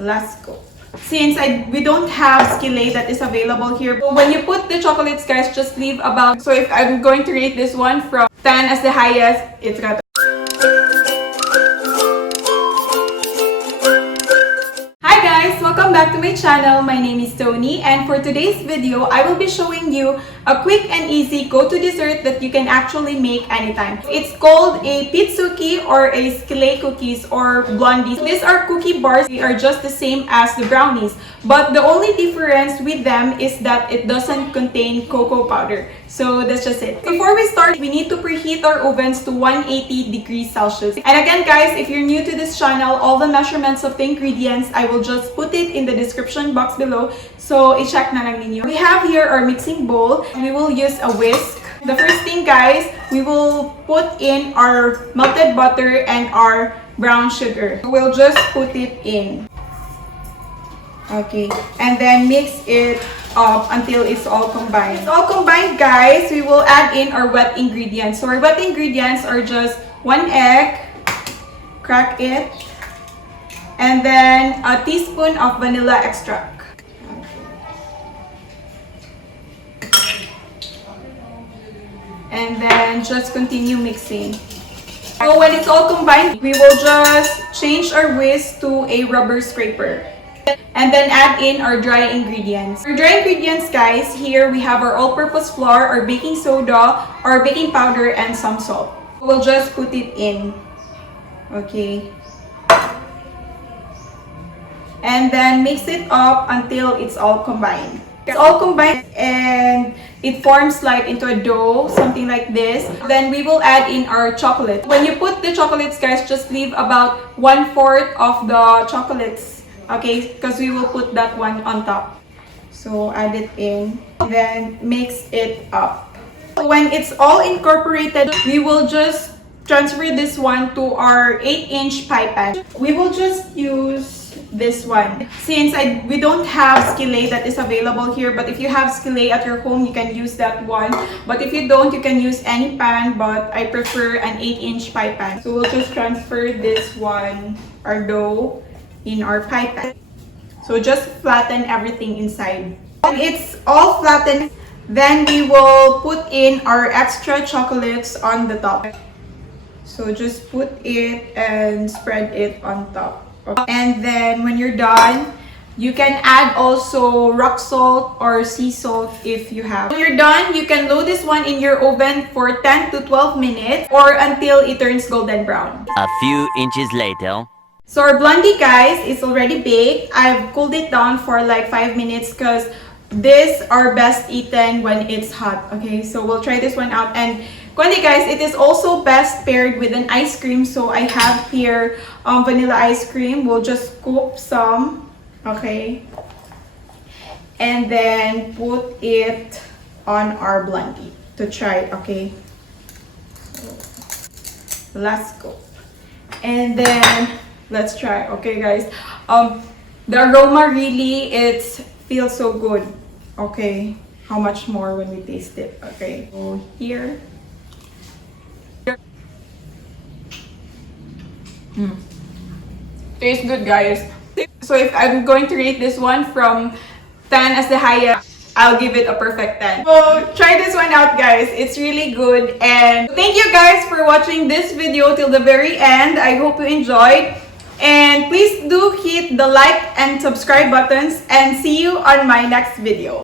Let's go. Since we don't have Skillet that is available here, so when you put the chocolates, guys, just leave about. So if I'm going to rate this one from 10 as the highest, it's got. Hi guys, welcome back to my channel. My name is Toni, and for today's video, I will be showing you a quick and easy go-to dessert that you can actually make anytime. It's called a Pizookie or a Skillet cookies or blondies. These are cookie bars. They are just the same as the brownies, but the only difference with them is that it doesn't contain cocoa powder. So that's just it. Before we start, we need to preheat our ovens to 180 degrees Celsius. And again, guys, if you're new to this channel, all the measurements of the ingredients, I will just put it in the description box below. So i-check na lang ninyo. We have here our mixing bowl. We will use a whisk. The first thing, guys, we will put in our melted butter and our brown sugar. We'll just put it in. Okay, and then mix it up until it's all combined. It's all combined, guys. We will add in our wet ingredients. So our wet ingredients are just 1 egg, crack it, and then a teaspoon of vanilla extract. And then just continue mixing. So when it's all combined, we will just change our whisk to a rubber scraper. And then add in our dry ingredients. Our dry ingredients, guys, here we have our all-purpose flour, our baking soda, our baking powder, and some salt. We'll just put it in. Okay. And then mix it up until it's all combined. It's all combined and it forms like into a dough, something like this. Then we will add in our chocolate. When you put the chocolates, guys, just leave about 1/4 of the chocolates. Okay, because we will put that one on top. So add it in, then mix it up. When it's all incorporated, we will just transfer this one to our 8-inch pie pan. We will just use this one. Since we don't have Skillet that is available here, but if you have Skillet at your home, you can use that one. But if you don't, you can use any pan, but I prefer an 8-inch pie pan. So we'll just transfer this one, our dough, in our pie pan. So just flatten everything inside. When it's all flattened, then we will put in our extra chocolates on the top. So just put it and spread it on top. And then when you're done, you can add also rock salt or sea salt if you have. When you're done, you can load this one in your oven for 10 to 12 minutes or until it turns golden brown. A few inches later. So our blondie, guys, is already baked. I've cooled it down for like 5 minutes because these are best eaten when it's hot. Okay, so we'll try this one out. And Kundi, guys, it is also best paired with an ice cream. So I have here vanilla ice cream. We'll just scoop some. Okay. And then put it on our blondie to try. Okay. So let's go. And then let's try. Okay, guys. The aroma really, it feels so good. Okay. How much more when we taste it? Okay. So here. Tastes good, guys. So if I'm going to rate this one from 10 as the highest, I'll give it a perfect 10. So try this one out, guys. It's really good. And thank you guys for watching this video till the very end. I hope you enjoyed. And please do hit the like and subscribe buttons, and see you on my next video.